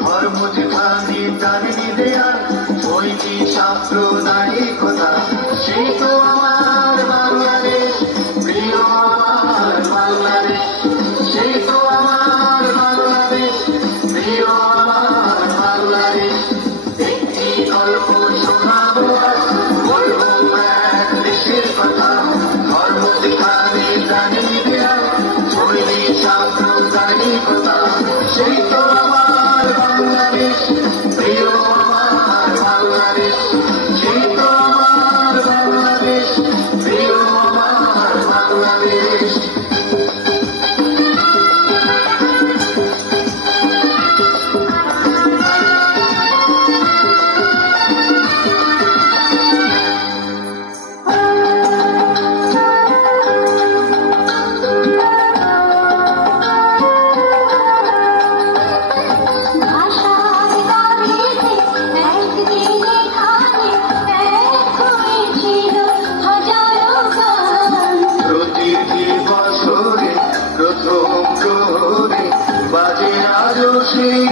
ধর্ম যেখানে জানিনি দেয়ার ওইটি সাম্প্রদায়িকতা সেই তো আমার বাংলাদেশ প্রিয় আমার বাংলাদেশ সেই তো আমার বাংলাদেশ প্রিয় আমার বাংলাদেশ একটি গল্প শোনাবো বলবো এক দেশের কথা ধর্ম যেখানে জানিনি দেয়ার ওইটি সাম্প্রদায়িকতা সেই তো আমার বাংলাদেশ প্রিয় আমার বাংলাদেশ সেই তো আমার বাংলাদেশ প্রিয় আমার বাংলাদেশ প্রথম প্রহরে বাজে আজও সেই